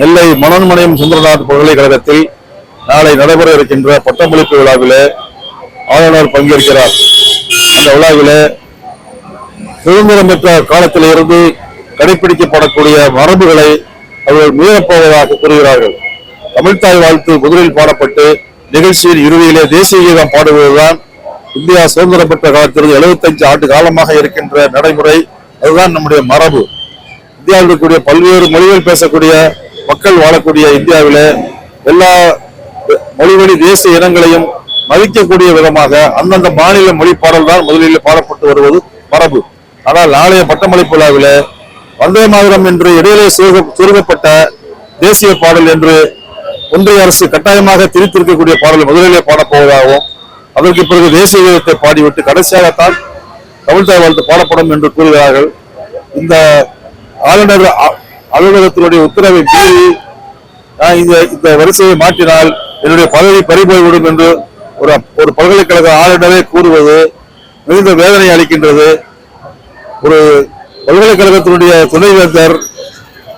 நெல்லை மனோன்மணியம் சுந்தரநாத் பல்கலைக்கழகத்தில் நாளை நடைபெற இருக்கின்ற பட்டமளிப்பு விழாவிலே ஆளுநர் பங்கேற்கிறார். அந்த விழாவிலே சுதந்திரம் பெற்ற காலத்திலிருந்து கடைபிடிக்கப்படக்கூடிய மரபுகளை அவர்கள் மீறப்போவதாக கூறுகிறார்கள். தமிழ்தாய் வாழ்த்து முதலில் பாடப்பட்டு நிகழ்ச்சியின் இறுதியிலே தேசிய கீதம் பாடுவதுதான் இந்தியா சுதந்திரம் பெற்ற காலத்திலிருந்து 75 ஆண்டு காலமாக இருக்கின்ற நடைமுறை. அதுதான் நம்முடைய மரபு. இந்தியாவில் இருக்கக்கூடிய பல்வேறு மொழிகள் பேசக்கூடிய மக்கள் வாழக்கூடிய இந்தியாவிலே எல்லா மொழிவழி தேசிய இனங்களையும் மதிக்கக்கூடிய விதமாக அந்தந்த மாநில மொழி பாடல் தான் முதலில் பாடப்பட்டு வருவது மரபு. ஆனால் நாளைய பட்டமளிப்பு விழாவில வந்தே மாதரம் என்று இடையிலே சுருக்கப்பட்ட தேசிய பாடல் என்று ஒன்றிய அரசு கட்டாயமாக திரித்திருக்கக்கூடிய பாடல் முதலிலே பாடப்போவதாகவும் அதற்கு பிறகு தேசிய கீதத்தை பாடிவிட்டு கடைசியாகத்தான் தமிழ்தாய் வாழ்த்து பாடப்படும் என்று கூறுகிறார்கள். இந்த ஆளுநர் அலுவலகத்தினுடைய உத்தரவை மீறி இந்த வரிசையை மாற்றினால் என்னுடைய பதவி பறிபோய்விடும் என்று ஒரு பல்கலைக்கழக ஆளுநரே கூறுவது மிகுந்த வேதனை அளிக்கின்றது. ஒரு பல்கலைக்கழகத்தினுடைய துணைவேந்தர்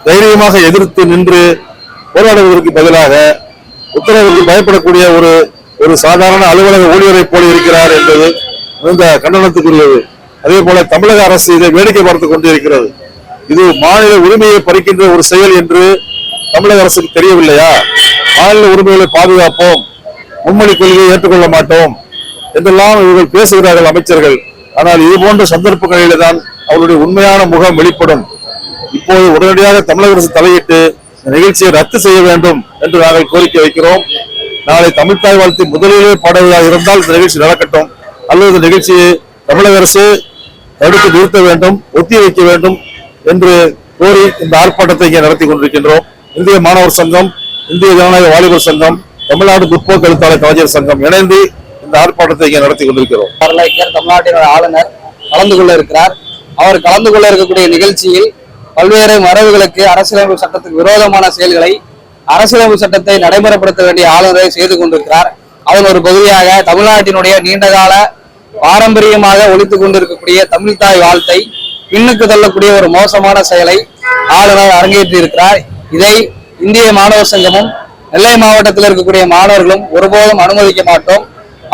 தைரியமாக எதிர்த்து நின்று போராடுவதற்கு பதிலாக உத்தரவுக்கு பயப்படக்கூடிய ஒரு சாதாரண அலுவலக ஊழியரை போல இருக்கிறார் என்பது மிகுந்த கண்டனத்துக்குரியது. அதே போல தமிழக அரசு இதை வேடிக்கை பார்த்துக் கொண்டிருக்கிறது. இது மாநில உரிமையை பறிக்கின்ற ஒரு செயல் என்று தமிழக அரசுக்கு தெரியவில்லையா? மாநில உரிமைகளை பாதுகாப்போம், மும்மொழி கொள்கையை ஏற்றுக்கொள்ள மாட்டோம் என்றெல்லாம் இவர்கள் பேசுகிறார்கள் அமைச்சர்கள். ஆனால் இது போன்ற சந்தர்ப்பங்களிலே தான் அவருடைய உண்மையான முகம் வெளிப்படும். இப்போது உடனடியாக தமிழக அரசு தலையிட்டு நிகழ்ச்சியை ரத்து செய்ய வேண்டும் என்று நாங்கள் கோரிக்கை வைக்கிறோம். நாளை தமிழ்தாய் வாழ்த்து முதலிலே பாடுவதாக இருந்தால் இந்த நிகழ்ச்சி நடக்கட்டும், அல்லது இந்த நிகழ்ச்சியை தமிழக அரசு தடுத்து நிறுத்த வேண்டும், ஒத்தி வைக்க வேண்டும் என்று கோரி இந்த ஆர்ப்பாட்டத்தை இங்கே நடத்தி கொண்டிருக்கின்றோம். இந்திய மாணவர் சங்கம், இந்திய ஜனநாயக வாலிபர் சங்கம், தமிழ்நாடு முற்போக்கு எழுத்தாளர் கலைஞர் சங்கம் இணைந்து இந்த ஆர்ப்பாட்டத்தை இங்கே நடத்தி கொண்டிருக்கிறோம். தமிழ்நாட்டின் ஆளுநர் கலந்து கொள்ள இருக்கிறார். அவர் கலந்து கொள்ள இருக்கக்கூடிய நிகழ்ச்சியில் பல்வேறு மரபுகளுக்கு அரசியலமைப்பு சட்டத்துக்கு விரோதமான செயல்களை அரசியலமைப்பு சட்டத்தை நடைமுறைப்படுத்த வேண்டிய ஆளுநரை செய்து கொண்டிருக்கிறார். அதன் ஒரு பகுதியாக தமிழ்நாட்டினுடைய நீண்டகால பாரம்பரியமாக ஒழித்துக் கொண்டிருக்கக்கூடிய தமிழ்தாய் வாழ்த்தை பின்னுக்கு தள்ளக்கூடிய ஒரு மோசமான செயலை ஆளுநர் அரங்கேற்றி இருக்கிறார். இதை இந்திய மாணவர் சங்கமும் நெல்லை மாவட்டத்தில் இருக்கக்கூடிய மாணவர்களும் ஒருபோதும் அனுமதிக்க மாட்டோம்.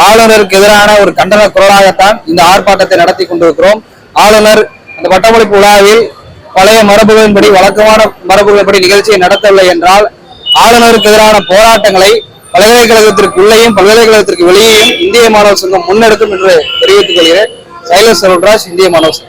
ஆளுநருக்கு எதிரான ஒரு கண்டன குரலாகத்தான் இந்த ஆர்ப்பாட்டத்தை நடத்தி கொண்டிருக்கிறோம். ஆளுநர் அந்த பட்டமளிப்பு விழாவில் பழைய மரபுகளின்படி, வழக்கமான மரபுகளின்படி நிகழ்ச்சியை நடத்தவில்லை என்றால் ஆளுநருக்கு எதிரான போராட்டங்களை பல்கலைக்கழகத்திற்குள்ளேயும் பல்கலைக்கழகத்திற்கு வெளியேயும் இந்திய மாணவர் சங்கம் முன்னெடுக்கும் என்று தெரிவித்துக் கொள்கிறேன். சைலஸ் செல்வராஜ், இந்திய மாணவர் சங்கம்.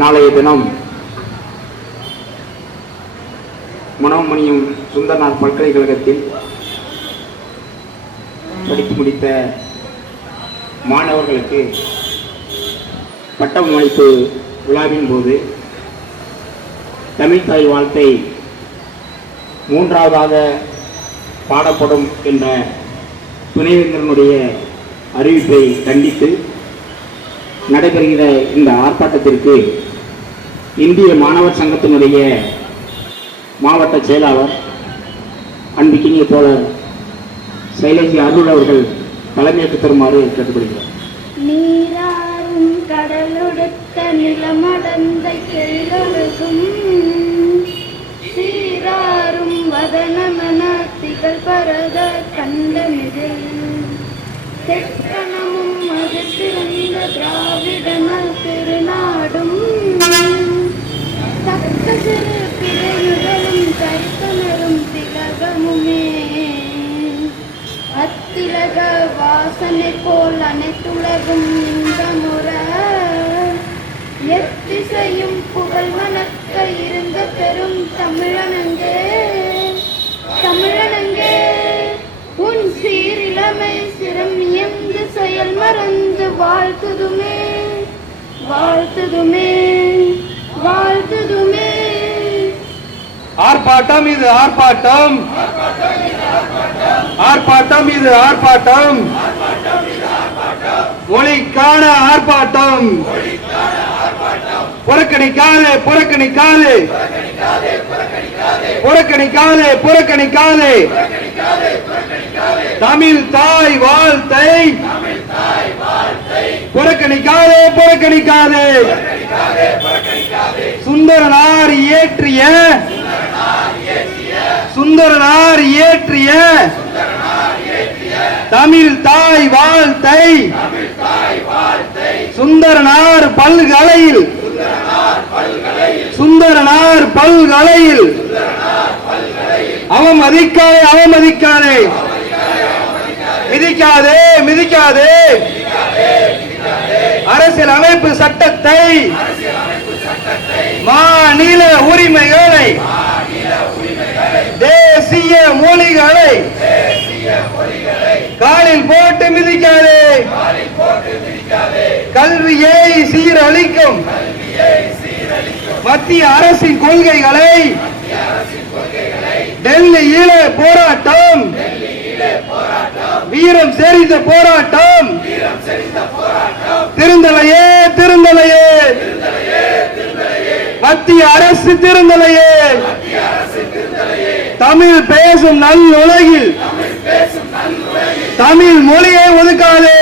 நாளைய தினம் மனோன்மணியம் சுந்தரநாத் பல்கலைக்கழகத்தில் படித்து முடித்த மாணவர்களுக்கு பட்டமளிப்பு விழாவின் போது தமிழ்தாய் வாழ்த்தை மூன்றாவதாக பாடப்படும் என்ற துணைவேந்தரனுடைய அறிவிப்பை கண்டித்து நடைபெறுகிற இந்த ஆர்ப்பாட்டத்திற்கு இந்திய மாணவர் சங்கத்தினுடைய மாவட்ட செயலாளர் அன்பிக்கினிய தோழர் சைலேஜி அருள் அவர்கள் தலைமையேற்று தருமாறு கேட்டுக்கொள்கிறார். நீராறும் கடலொடுத்த நிலமடந்த கெழொழுகும் சீராறும் வதனமன திகழ் பரத கண்டமிதில் தெற்கணமும் அது சிறந்த திராவிடன திருநாடும் தக்க சிறு பிறையுடலும் கைத்தனரும் திலகமுமே அத்திலக வாசனை போல் அனைத்துலகும் இன்பமுற எத்திசையும் புகழ் மணக்க இருந்த பெரும் தமிழனங்கே பறந்து வாழ்த்துதுமே வாழ்த்துதுமே வாழ்த்துதுமே. ஆர்ப்பாட்டம் இது ஆர்ப்பாட்டம், ஆர்ப்பாட்டம் இது ஆர்ப்பாட்டம், மொழிக்கான ஆர்ப்பாட்டம். புறக்கணிக்காதே புறக்கணிக்காதே புறக்கணிக்காதே புறக்கணிக்காதே தமிழ் தாய் வாழ்த்தை புறக்கணிக்காதே புறக்கணிக்காதே. சுந்தரனார் இயற்றிய சுந்தரனார் இயற்றிய தமிழ் தாய் வாழ்த்தை சுந்தரனார் பல்கலையில் சுந்தரனார் பல்கலையில் அவமதிக்காதே அவமதிக்காதே மிதிக்காதே மிதிக்காதே. அரசியல் அமைப்பு சட்டத்தை மாநில உரிமைகளை தேசிய மொழிகளை காலில் போட்டு மிதிக்காதே. கல்வியை சீரழிக்கும் மத்திய அரசின் கொள்கைகளை டெல்லியிலே போராட்டம் வீரம் செறிந்த போராட்டம். திருந்தலையே திருந்தலையே மத்திய அரசு திருந்தலையே. தமிழ் பேசும் நல்லுலகில் தமிழ் மொழியை ஒதுக்காதே.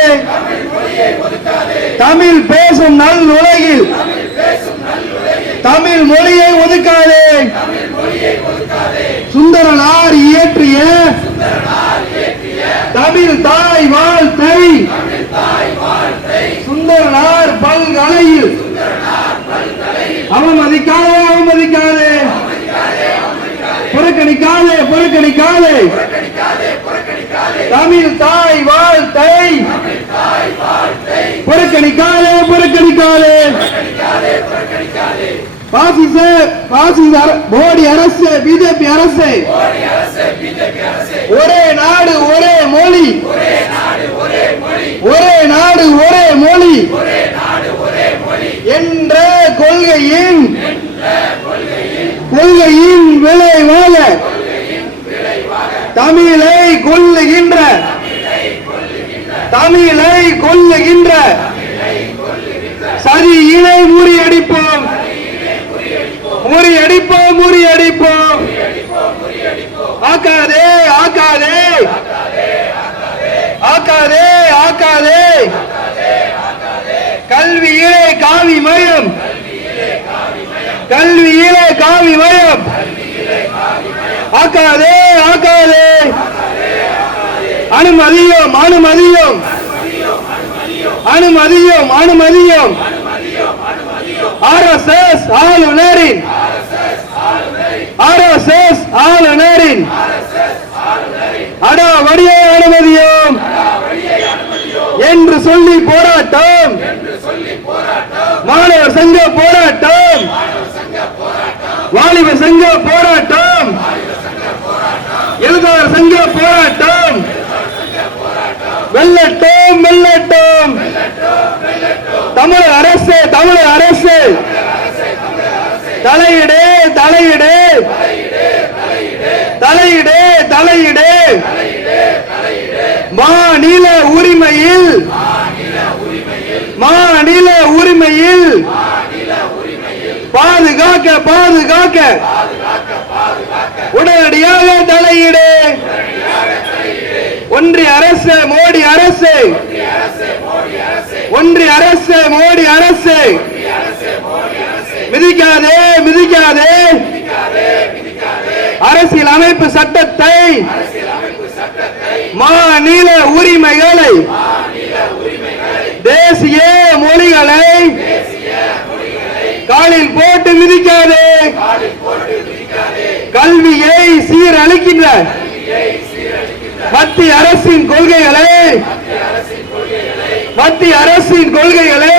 தமிழ் பேசும் நல்லுலகில் தமிழ் மொழியை ஒதுக்காதே. சுந்தரனார் இயற்றிய தமிழ் தாய் வாழ்த்தை சுந்தரனார் பல்கலையில் அவமதிக்காதே அவமதிக்காதே புறக்கணிக்காதே புறக்கணிக்காதே. தமிழ் தாய் வாழ்த்தை புறக்கணிக்காதே புறக்கணிக்காதே. பாசிச பாசிச மோடி அரசு பிஜேபி அரசு ஒரே நாடு ஒரே மொழி ஒரே நாடு ஒரே மொழி என்ற கொள்கையின் விளைவாக தமிழை கொல்லுகின்ற சதியினை முறியடிப்போம் முறியடிப்போம் முறியடிப்போம். ஆக்காதே ஆக்காதே ஆக்காதே ஆக்காதே. கல்வியிலே காவி மயம் கல்வியிலே காவி மயம். ஆக்காதே ஆக்காதே. அனுமதியும் அனுமதியும் அனுமதியும் அனுமதியும். RSS ஆளுநரின் RSS ஆளுநரின் அடாவடியை அனுமதியும் என்று சொல்லி போராட்டம் மாணவர் சங்க போராட்டம் வாலிபர் சங்க போராட்டம் எழுதாளர் சங்க போராட்டம் வெல்லட்டும் வெல்லட்டும். தமிழக அரசு தமிழக அரசு தலையிடு தலையிடு தலையிடு தலையிடு. மாநில உரிமையில் மாநில உரிமையில் பாதுகாக்க பாதுகாக்க உடனடியாக தலையிடு. ஒன்றிய அரசு மோடி அரசு ஒன்றிய அரசு மோடி அரசு மிதிக்காதே மிதிக்காதே. அரசியல் அமைப்பு சட்டத்தை மாநில உரிமைகளை தேசிய மொழிகளை காலில் போட்டு மிதிக்காதே. கல்வியை சீரழிக்கின்ற மத்திய அரசின் கொள்கைகளை மத்திய அரசின் கொள்கைகளை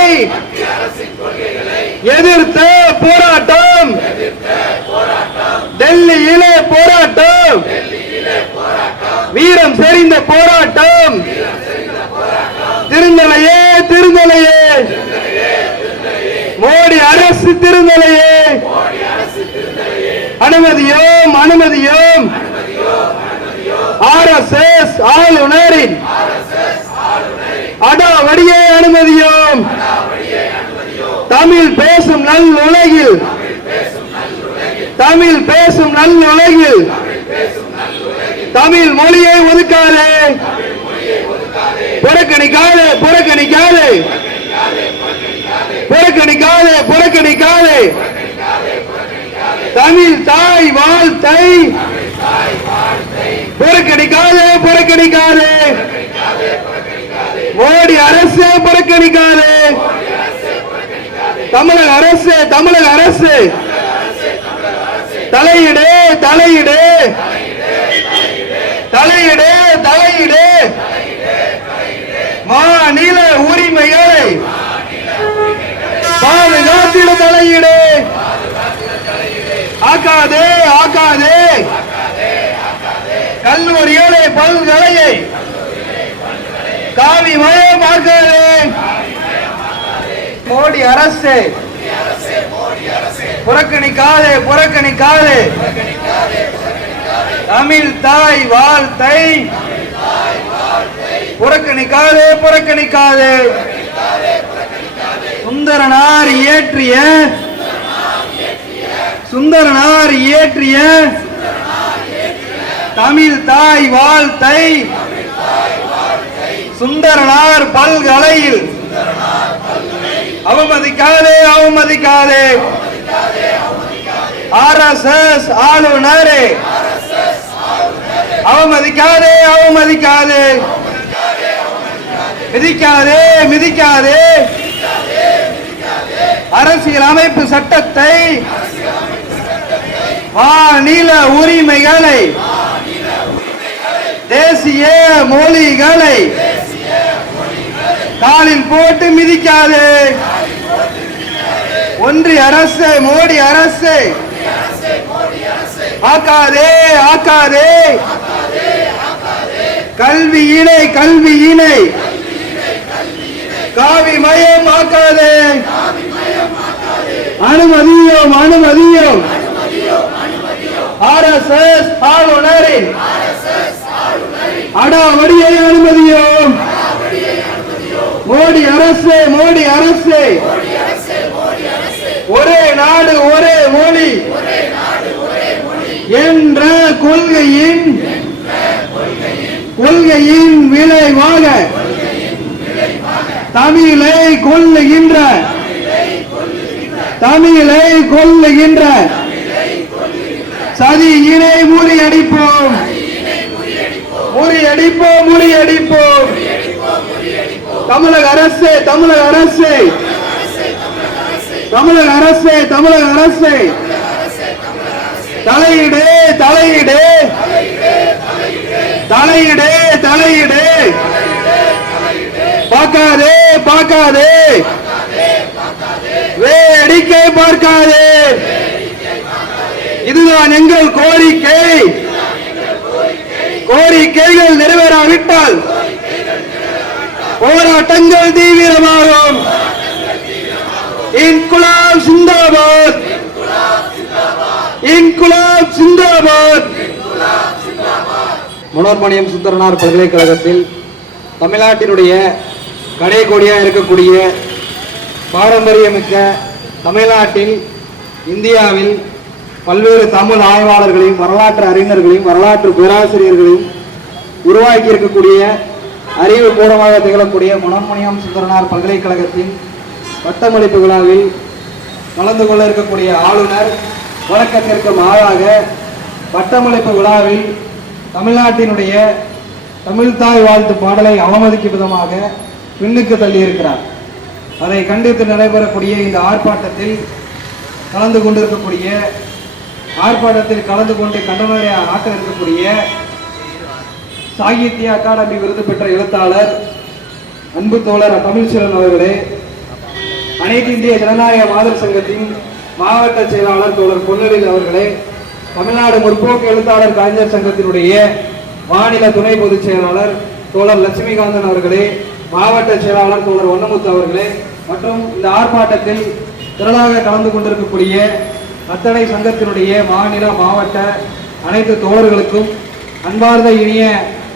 எதிர்த்த போராட்டம் டெல்லியிலே போராட்டம் வீரம் செறிந்த போராட்டம் திருந்தலையே திருந்தலையே மோடி அரசு திருந்தலையே அனுமதியோம் அனுமதியோம் RSS ஆளுநரின் அடாவடியை அனுமதியோம் தமிழ் பேசும் நல் உலகில் தமிழ் பேசும் நல் உலகில் தமிழ் மொழியை ஒதுக்காதே புறக்கணிக்காதே புறக்கணிக்காதே புறக்கணிக்காதே புறக்கணிக்காதே தமிழ் தாய் வாழ்த்தை புறக்கணிக்காதே புறக்கணிக்காதே மோடி அரசு புறக்கணிக்காதே தமிழக அரசு தமிழக அரசு தலையிடு தலையிடு தலையிடு தலையிடு மாநில உரிமைகளை பாதுகாத்திட தலையிடு ஆக்காதே ஆக்காதே கல்லூரிகளை பல்கலையை காவி மயமாக்காதே மோடி அரசு புறக்கணிக்காதே புறக்கணிக்காதே தமிழ் தாய் வாழ்த்தை புறக்கணிக்காதே புறக்கணிக்காதே சுந்தரனார் இயற்றிய சுந்தரனார் இயற்றிய தமிழ் தாய் வாழ்த்தை சுந்தரனார் பல்கலையில் அவமதிக்காதே அவமதிக்காதே RSS ஆளுநரே அவமதிக்காதே அவமதிக்காதே மிதிக்காதே மிதிக்காதே அரசியல் அமைப்பு சட்டத்தை மாநில உரிமைகளை தேசிய மொழிகளை காலில் போட்டு மிதிக்காதே ஒன்றிய அரசு மோடி அரசு ஆக்காதே ஆக்காதே கல்வியினை கல்வியினை காவி மயம் ஆக்காதே அனுமதியோம் அனுமதியோம் RSS ஆளுநரின் அடாவடியை அனுமதியோம் மோடி அரசு மோடி அரசு ஒரே நாடு ஒரே மொழி என்ற கொள்கையின் விளைவாக தமிழை கொல்லுகின்ற சதியினை முறியடிப்போம் முறியடிப்போம் முறியடிப்போம் தமிழக அரசு தமிழக அரசு தமிழக அரசு தமிழக அரசு தலையிடு தலையிடு தலையிடு தலையிடு பார்க்காதே பார்க்காதே வேடிக்கை பார்க்காதே இதுதான் எங்கள் கோரிக்கை கோரிக்கைகள் நிறைவேறாவிட்டால் போராட்டங்கள் தீவிரமாகும் இன்குலாப் சிந்தாபாத் இன்குலாப் சிந்தாபாத் மனோன்மணியம் சுந்தரனார் பல்கலைக்கழகத்தில் தமிழ்நாட்டினுடைய கடைக்கோடியாக இருக்கக்கூடிய பாரம்பரியமிக்க தமிழ்நாட்டில் இந்தியாவில் பல்வேறு தமிழ் ஆய்வாளர்களையும் வரலாற்று அறிஞர்களையும் வரலாற்று பேராசிரியர்களையும் உருவாக்கி இருக்கக்கூடிய அறிவுபூர்வமாக திகழக்கூடிய மனோன்மணியம் சுந்தரனார் பல்கலைக்கழகத்தின் பட்டமளிப்பு விழாவில் கலந்து கொள்ள இருக்கக்கூடிய ஆளுநர் வழக்கத்திற்கு மாறாக பட்டமளிப்பு விழாவில் தமிழ்நாட்டினுடைய தமிழ்தாய் வாழ்த்து பாடலை அவமதிக்கும் விதமாக பின்னுக்கு தள்ளியிருக்கிறார். அதை கண்டித்து நடைபெறக்கூடிய இந்த ஆர்ப்பாட்டத்தில் கலந்து கொண்டு கண்டனரை ஆட்ட இருக்கக்கூடிய சாகித்ய அகாடமி விருது பெற்ற எழுத்தாளர் அன்பு தோழர் தமிழ்ச்செல்வன் அவர்களே, அனைத்து இந்திய ஜனநாயக மாதர் சங்கத்தின் மாவட்ட செயலாளர் தோழர் பொன்னலில் அவர்களே, தமிழ்நாடு முற்போக்கு எழுத்தாளர் கலைஞர் சங்கத்தினுடைய மாநில துணை பொதுச் செயலாளர் தோழர் லட்சுமிகாந்தன் அவர்களே, மாவட்ட செயலாளர் தோழர் ஒன்னமுத்து அவர்களே மற்றும் இந்த ஆர்ப்பாட்டத்தில் திரளாக கலந்து கொண்டிருக்கக்கூடிய அத்தனை சங்கத்தினுடைய மாநில மாவட்ட அனைத்து தோழர்களுக்கும் அன்பார்ந்த இனிய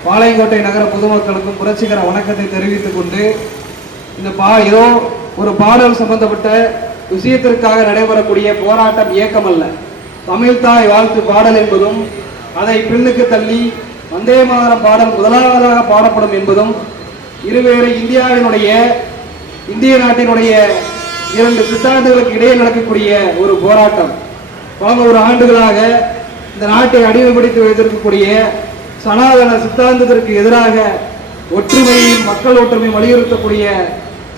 பாளையங்கோட்டை நகர பொதுமக்களுக்கும் புரட்சிகர வணக்கத்தை தெரிவித்துக் கொண்டு இந்த ஏதோ ஒரு பாடல் சம்பந்தப்பட்ட விஷயத்திற்காக நடைபெறக்கூடிய போராட்டம் இயக்கம் அல்ல. தமிழ்தாய் வாழ்த்து பாடல் என்பதும் அதை பின்னுக்கு தள்ளி வந்தே மாதரம் பாடல் முதலாவதாக பாடப்படும் என்பதும் இருவேறு இந்திய நாட்டினுடைய 2 சித்தாந்தங்களுக்கு இடையே நடக்கக்கூடிய ஒரு போராட்டம். பல 100 ஆண்டுகளாக இந்த நாட்டை அடிமைப்படுத்தி வைத்திருக்கக்கூடிய சனாதன சித்தாந்தத்திற்கு எதிராக ஒற்றுமையும் மக்கள் ஒற்றுமை வலியுறுத்தக்கூடிய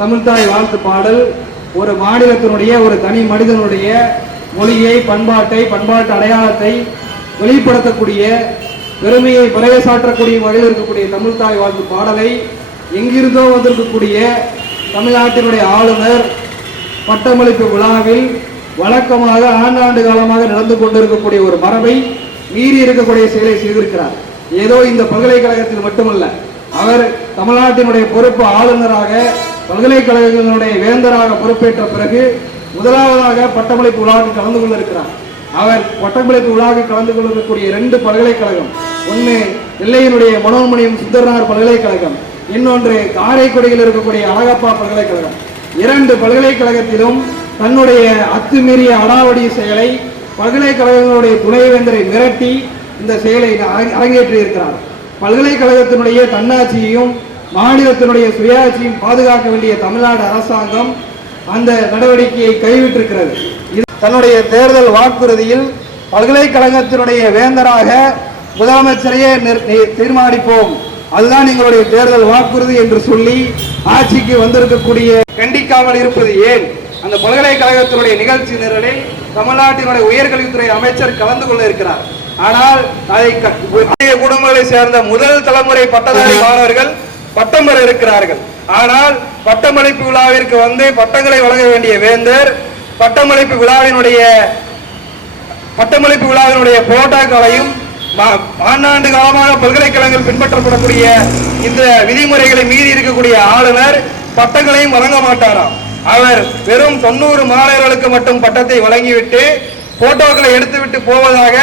தமிழ்தாய் வாழ்த்து பாடல் ஒரு மாநிலத்தினுடைய ஒரு தனி மனிதனுடைய மொழியை பண்பாட்டு அடையாளத்தை வெளிப்படுத்தக்கூடிய பெருமையை பறைசாற்றக்கூடிய வகையில் இருக்கக்கூடிய தமிழ்தாய் வாழ்த்து பாடலை எங்கிருந்தோ வந்திருக்கக்கூடிய தமிழ்நாட்டினுடைய ஆளுநர் பட்டமளிப்பு விழாவில் வழக்கமாக ஆண்டாண்டு காலமாக நடந்து கொண்டிருக்கக்கூடிய ஒரு மரபை மீறி இருக்கக்கூடிய செயலை செய்திருக்கிறார். ஏதோ இந்த பல்கலைக்கழகத்தில் மட்டுமல்ல, அவர் தமிழ்நாட்டினுடைய பொறுப்பு ஆளுநராக பல்கலைக்கழகங்களுடைய வேந்தராக பொறுப்பேற்ற பிறகு முதலாவதாக பட்டமளிப்பு விழாவில் கலந்து கொள்ள இருக்கிறார். அவர் பட்டமளிப்பு விழாவில் கலந்து கொள்ளக்கூடிய 2 பல்கலைக்கழகம், ஒன்று நெல்லையினுடைய மனோன்மணியம் சுந்தரனார் பல்கலைக்கழகம், இன்னொன்று காரைக்குடியில் இருக்கக்கூடிய அழகப்பா பல்கலைக்கழகம். 2 பல்கலைக்கழகத்திலும் தன்னுடைய அத்துமீறிய அடாவடி செயலை பல்கலைக்கழகங்களுடைய துணைவேந்தரை மிரட்டி இந்த செயலை அரங்கேற்றி இருக்கிறார். பல்கலைக்கழகத்தினுடைய தன்னாட்சியையும் மாநிலத்தினுடைய சுயாட்சியும் பாதுகாக்க வேண்டிய தமிழ்நாடு அரசாங்கம் அந்த நடவடிக்கையை கைவிட்டிருக்கிறது. தன்னுடைய தேர்தல் வாக்குறுதியில் பல்கலைக்கழகத்தினுடைய வேந்தராக முதலமைச்சரையே தீர்மானிப்போம், அதுதான் எங்களுடைய தேர்தல் வாக்குறுதி என்று சொல்லி ஆட்சிக்கு வந்திருக்கக்கூடிய கண்டிக்காமல் இருப்பது ஏன்? அந்த பல்கலைக்கழகத்தினுடைய நிகழ்ச்சி நிரலில் தமிழ்நாட்டினுடைய உயர்கல்வித்துறை அமைச்சர் கலந்து கொள்ள இருக்கிறார். ஆனால் அதை குடும்பங்களை சேர்ந்த முதல் தலைமுறை பட்டதாரி மாணவர்கள் பட்டம் பெற இருக்கிறார்கள். ஆனால் பட்டமளிப்பு விழாவிற்கு வந்து பட்டங்களை வழங்க வேண்டிய வேந்தர் பட்டமளிப்பு விழாவினுடைய போட்டோக்களையும் ஆண்டாண்டு காலமாக பல்கலைக்கழகங்கள் பின்பற்றப்படக்கூடிய இந்த விதிமுறைகளை மீறி இருக்கக்கூடிய ஆளுநர் பட்டங்களையும் வழங்க மாட்டாராம். அவர் வெறும் 90 மாணவர்களுக்கு மட்டும் பட்டத்தை வழங்கிவிட்டு போட்டோக்களை எடுத்துவிட்டு போவதாக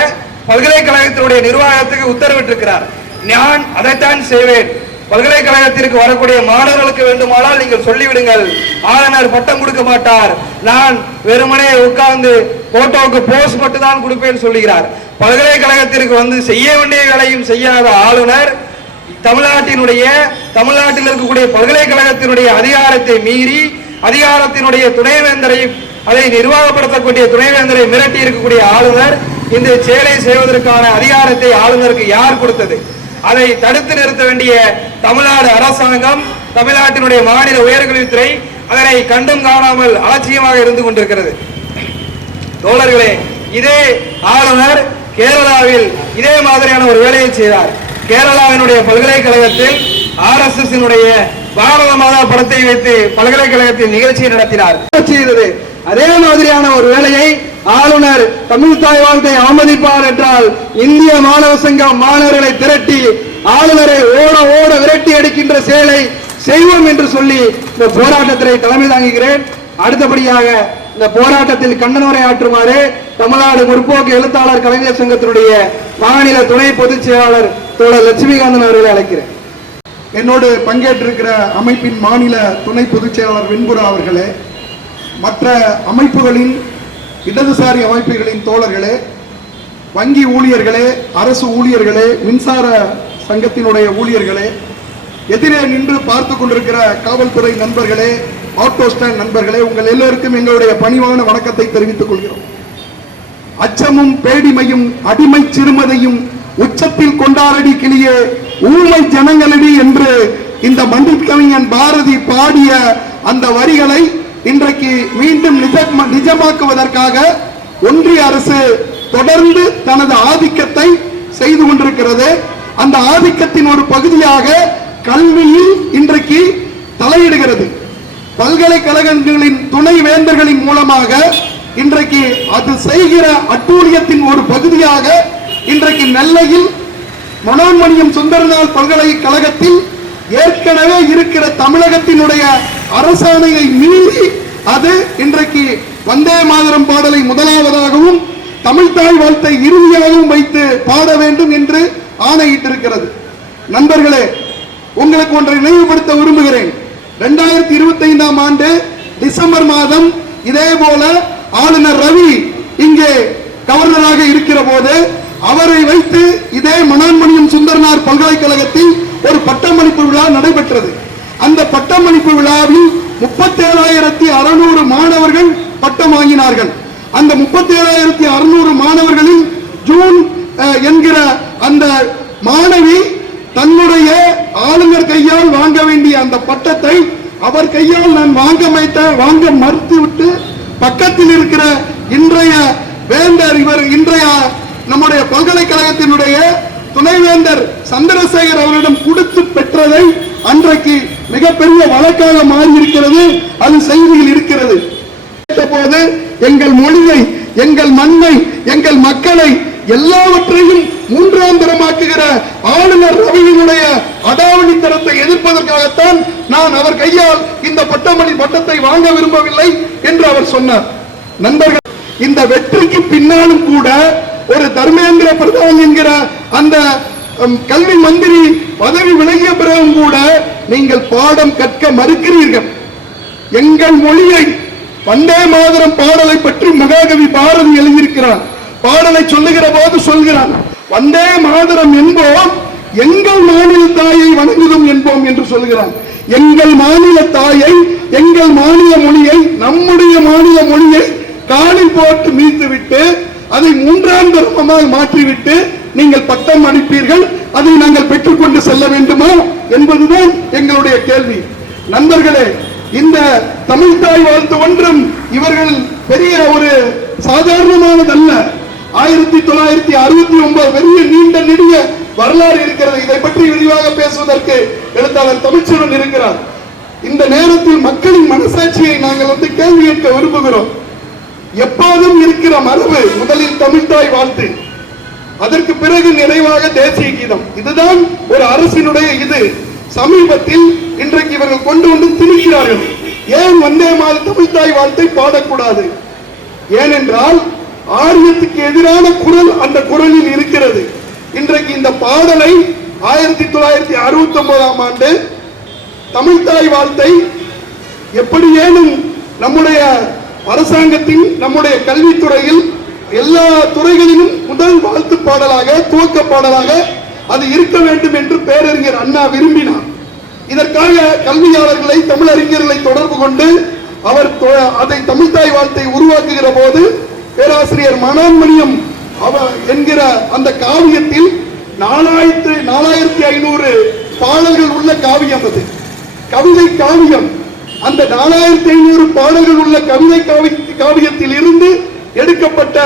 பல்கலைக்கழகத்தினுடைய நிர்வாகத்துக்கு உத்தரவிட்டிருக்கிறார். நான் அதைத்தான் செய்வேன். பல்கலைக்கழகத்திற்கு வரக்கூடிய மாணவர்களுக்கு வேண்டுமானால் நீங்கள் சொல்லிவிடுங்கள், ஆளுநர் பட்டம் கொடுக்க மாட்டார், நான் வெறுமனே உட்கார்ந்து போட்டோவுக்கு போஸ் மட்டும் தான் கொடுப்பேன் சொல்லுகிறார். பல்கலைக்கழகத்திற்கு வந்து செய்ய வேண்டிய வேலையும் செய்யாத ஆளுநர் தமிழ்நாட்டில் இருக்கக்கூடிய பல்கலைக்கழகத்தினுடைய அதிகாரத்தை மீறி அதிகாரத்தினுடைய துணைவேந்தரையும் அதை நிர்வாகப்படுத்தக்கூடிய துணைவேந்தரை மிரட்டி இருக்கக்கூடிய ஆளுநர் இந்த செயலை செய்வதற்கான அதிகாரத்தை ஆளுநருக்கு யார் கொடுத்தது? அதை தடுத்து நிறுத்த வேண்டிய தமிழ்நாடு அரசாங்கம், தமிழ்நாட்டினுடைய மாநில உயர்கல்வித்துறை அதனை கண்டும் காணாமல் அலட்சியமாக இருந்து கொண்டிருக்கிறது. தோழர்களே, இதே ஆளுநர் கேரளாவில் இதே மாதிரியான ஒரு வேலையை செய்தார். கேரளாவினுடைய பல்கலைக்கழகத்தில் RSS பாரத மாதா படத்தை வைத்து பல்கலைக்கழகத்தில் நிகழ்ச்சியை நடத்தினார். செய்தது அதே மாதிரியான ஒரு வேலையை ஆளுநர் தமிழ்தாய் வாழ்த்தை அவமதிப்பார் என்றால் இந்திய மாணவ சங்கம் மாணவர்களை திரட்டி ஆளுநரை ஓட விரட்டி அடிக்கின்ற செயலை செய்வோம் என்று சொல்லி இந்த போராட்டத்தை தலைமை தாங்குகிறேன். அடுத்தபடியாக இந்த போராட்டத்தில் கண்டன ஆற்றுமாறு தமிழ்நாடு முற்போக்கு எழுத்தாளர் கலைஞர் சங்கத்தினுடைய மாநில துணை பொதுச் செயலாளர் தோழர் லட்சுமிகாந்தன் அவர்களை அழைக்கிறேன். என்னோடு பங்கேற்றிருக்கிற அமைப்பின் மாநில துணை பொதுச் செயலாளர் வெண்புறா அவர்களே, மற்ற அமைப்புகளின் இடதுசாரி அமைப்புகளின் தோழர்களே, வங்கி ஊழியர்களே, அரசு ஊழியர்களே, மின்சார சங்கத்தினுடைய ஊழியர்களே, எதிரே நின்று பார்த்து கொண்டிருக்கிற காவல்துறை நண்பர்களே, ஆட்டோ ஸ்டாண்ட் நண்பர்களே, உங்கள் எல்லோருக்கும் எங்களுடைய பணிவான வணக்கத்தை தெரிவித்துக் கொள்கிறோம். அச்சமும் பேடிமையும் அடிமை சிறுமதையும் உச்சத்தில் கொண்டாரடி கிளியே ஊமை ஜனங்களடி என்று இந்த மண்டில் கவிஞன் பாரதி பாடிய அந்த வரிகளை இன்றைக்கு மீண்டும் நிஜமாக்குவதற்காக ஒன்றிய அரசு தொடர்ந்து தனது ஆதிக்கத்தை செய்து கொண்டிருக்கிறது. அந்த ஆதிக்கத்தின் ஒரு பகுதியாக கல்வியில் இன்றைக்கு தலையிடுகிறது. பல்கலைக்கழகங்களின் துணை வேந்தர்களின் மூலமாக இன்றைக்கு அது செய்கிற அட்டூழியத்தின் ஒரு பகுதியாக இன்றைக்கு நெல்லையில் மனோன்மணியம் சுந்தரனார் பல்கலைக்கழகத்தில் ஏற்கனவே இருக்கிற தமிழகத்தினுடைய அரசாணையை மீறி அது இன்றைக்கு வந்தே மாதரம் பாடலை முதலாவதாகவும் தமிழ்தாய் வாழ்த்தை இறுதியாகவும் வைத்து பாட வேண்டும் என்று ஆணையிட்டிருக்கிறது. நண்பர்களே, உங்களுக்கு ஒன்றை நினைவுபடுத்த விரும்புகிறேன். 2025ஆம் ஆண்டு டிசம்பர் மாதம் இதே போல ஆளுநர் ரவி இங்கே கவர்னராக இருக்கிற போது அவரை வைத்து இதே மனோன்மணியம் சுந்தரனார் பல்கலைக்கழகத்தில் ஒரு பட்டமளிப்பு விழா நடைபெற்றது. அந்த பட்டமளிப்பு விழாவில் 37,600 மாணவர்கள் பட்டம் வாங்கினார்கள். அந்த 37,600 மாணவர்களில் ஜூன் என்கிற அந்த மாணவி தன்னுடைய ஆளுநர் கையால் வாங்க வேண்டிய அந்த பட்டத்தை அவர் கையால் நான் வாங்க மறுத்துவிட்டு பக்கத்தில் இருக்கிற இன்றைய வேந்தர், இவர் இன்றைய நம்முடைய பல்கலைக்கழகத்தினுடைய துணைவேந்தர் சந்திரசேகர் அவரிடம் கொடுத்து பெற்றதை அன்றைக்கு மிகப்பெரிய வழக்காக மாறி இருக்கிறது. அது செய்தியில் இருக்கிறது. போது எங்கள் மொழியை, எங்கள் மண்ணை, எங்கள் மக்களை எல்லாவற்றையும் மூன்றாம் தரமாக்குகிற ஆளுநர் ரவியினுடைய அடாவடித்தனத்தை எதிர்ப்பதற்காகத்தான் நான் அவர் கையால் இந்த பட்டத்தை வாங்க விரும்பவில்லை என்று அவர் சொன்னார். நண்பர்கள், இந்த வெற்றிக்கு பின்னாலும் கூட ஒரு தர்மேந்திர பிரதான் என்கிற அந்த கல்வி மந்திரி பதவி விலகிய பிறகும் கூட நீங்கள் பாடம் கற்க மறுக்கிறீர்கள். எங்கள் மொழியை, வந்தே மாதரம் பாடலை பற்றி மகாகவி பாரதி எழுதியிருக்கிறார். பாடலை சொல்லுகிற போது சொல்கிறார், வந்தே மாதரம் என்போம் எங்கள் மாநில தாயை வணங்குதும் என்போம் என்று சொல்கிறார். எங்கள் மாநில தாயை, எங்கள் மாநில மொழியை, நம்முடைய மாநில மொழியை காலில் போட்டு மீட்டுவிட்டு அதை மூன்றாம் தர்மமாக மாற்றிவிட்டு நீங்கள் பட்டம் அளிப்பீர்கள். அதை நாங்கள் பெற்றுக்கொண்டு செல்ல வேண்டுமா என்பதுதான் எங்களுடைய கேள்வி. நண்பர்களே, இந்த தமிழ்தாய் வாழ்த்து ஒன்றும் இவர்கள் பெரிய ஒரு சாதாரணமானதல்ல. 1969 பெரிய நீண்ட நெடிய வரலாறு இருக்கிறது. இதை பற்றி விரிவாக பேசுவதற்கு எழுத்தாளர் தமிழ்ச்செல்வன் இருக்கிறார். இந்த நேரத்தில் மக்களின் மனசாட்சியை நாங்கள் கேள்வி கேட்க விரும்புகிறோம். எப்போதும் இருக்கிற மரபு முதலில் தமிழ்தாய் வாழ்த்து, அதற்கு பிறகு நிறைவாக தேசிய கீதம். இதுதான் ஒரு அரசினுடைய இது. சமீபத்தில் இன்றைக்கு இவர்கள் கொண்டு வந்து திணிக்கிறார்கள். ஏன் வந்தே மாதரம் தமிழ்தாய் வாழ்த்தை பாடக்கூடாது? ஏனென்றால் ஆரியத்துக்கு எதிரான குரல் அந்த குரலில் இருக்கிறது. இன்றைக்கு இந்த பாடலை 1969ஆம் ஆண்டு தமிழ்தாய் வாழ்த்தை எப்படியேனும் நம்முடைய அரசாங்கத்தின், நம்முடைய கல்வித்துறையில் எல்லா துறைகளிலும் முதல் வாழ்த்து பாடலாக, துவக்க பாடலாக அது இருக்க வேண்டும் என்று பேரறிஞர் அண்ணா விரும்பினார். இதற்காக கல்வியாளர்களை, தமிழறிஞர்களை தொடர்பு கொண்டு அவர் அதை தமிழ்தாய் வாழ்த்தை உருவாக்குகிற போது பேராசிரியர் மனோன்மணியம் என்கிற அந்த காவியத்தில் 4500 பாடல்கள் உள்ள காவியம், அது கவிதை காவியம். அந்த 4500 பாடல்கள் உள்ள கவிதை காவியத்தில் இருந்து எடுக்கப்பட்ட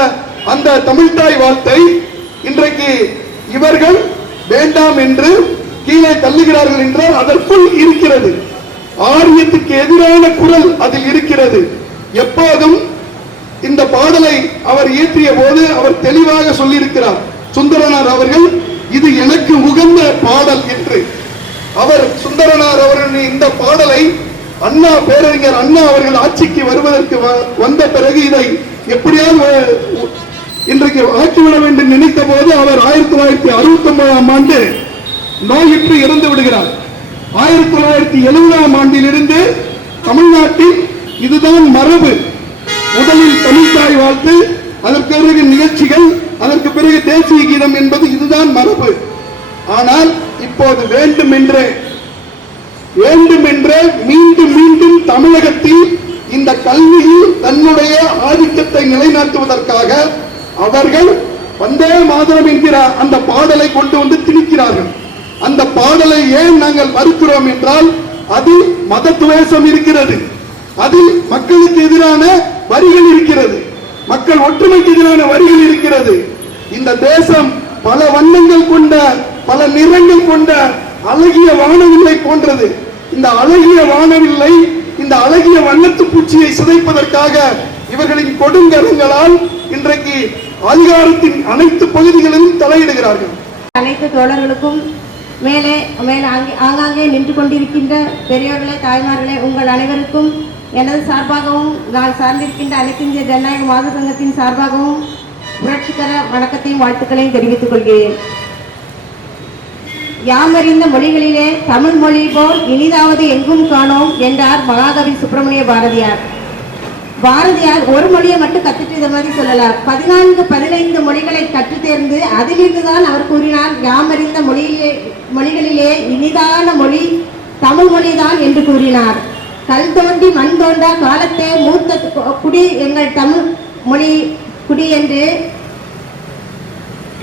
அந்த தமிழ்தாய் வாழ்த்தை இன்றைக்கு இவர்கள் வேண்டாம் என்று கீழே தள்ளுகிறார்கள் என்றால் அதற்குள் இருக்கிறது. ஆரியத்துக்கு எதிரான குரல் அதில் இருக்கிறது. எப்போதும் இந்த பாடலை அவர் இயற்றிய போது அவர் தெளிவாக சொல்லியிருக்கிறார். சுந்தரனார் அவர்கள், இது எனக்கு உகந்த பாடல் என்று. அவர் சுந்தரனார் அவர்கள் இந்த பாடலை அண்ணா, பேரறிஞர் அண்ணா அவர்கள் ஆட்சிக்கு வருவதற்கு வந்த பிறகு இதை எப்படியாவது இன்றைக்கு ஆக்கிவிட வேண்டும் நினைத்த போது அவர் 1969ஆம் ஆண்டு நோயுற்று இறந்து விடுகிறார். 1970ஆம் ஆண்டிலிருந்து தமிழ்நாட்டில் இதுதான் மரபு. முதலில் தமிழ்தாய் வாழ்த்து, அதற்கு பிறகு நிகழ்ச்சிகள், அதற்கு பிறகு தேசிய கீதம் என்பது இதுதான் மரபு. ஆனால் இப்போது வேண்டுமென்றே மீண்டும் மீண்டும் தமிழகத்தில் இந்த கல்வியில் தன்னுடைய ஆதிக்கத்தை நிலைநாட்டுவதற்காக அவர்கள் வந்தே மாதரம் என்கிற அந்த பாடலை கொண்டு வந்து திணிக்கிறார்கள். அந்த பாடலை ஏன் நாங்கள் மறுக்கிறோம் என்றால் அதில் மத துவேஷம் இருக்கிறது, அதில் மக்களுக்கு எதிரான வரிகள் இருக்கிறது, மக்கள் ஒற்றுமைக்கு எதிரான வரிகள் இருக்கிறது. இந்த தேசம் பல வண்ணங்கள் கொண்ட, பல நிறங்கள் கொண்ட அழகிய வானவில்லை போன்றது. இந்த அழகிய வானவில்லை, இந்த அழகிய வண்ணத்து பூச்சியை சிதைப்பதற்காக இவர்களின் கொடுங்கரங்களால் இன்றைக்கு அதிகாரத்தின் அனைத்து பகுதிகளிலும் தலையிடுகிறார்கள். அனைத்து தோழர்களுக்கும் மேலே ஆங்காங்கே நின்று கொண்டிருக்கின்ற பெரியோர்களே, தாய்மார்களே, உங்கள் அனைவருக்கும் எனது சார்பாகவும் நான் சார்ந்திருக்கின்ற அனைத்து இந்திய ஜனநாயக மாத சங்கத்தின் சார்பாகவும் புரட்சிகர வணக்கத்தையும் வாழ்த்துக்களையும் தெரிவித்துக் கொள்கிறேன். யாமறிந்த மொழிகளிலே தமிழ் மொழி போல் இனிதாவது எங்கும் காணோம் என்றார் மகாகவி சுப்பிரமணிய பாரதியார். பாரதியார் ஒரு மொழியை மட்டும் கற்றுட்டு இதை மாதிரி சொல்லலாம். 14-15 மொழிகளை கற்று தேர்ந்து அதிலிருந்துதான் அவர் கூறினார், யாமறிந்த மொழிகளிலே இனிதான மொழி தமிழ் மொழிதான் என்று கூறினார். கல் தோண்டி மண் தோன்றா காலத்தே மூத்த குடி எங்கள் தமிழ் மொழி குடி என்று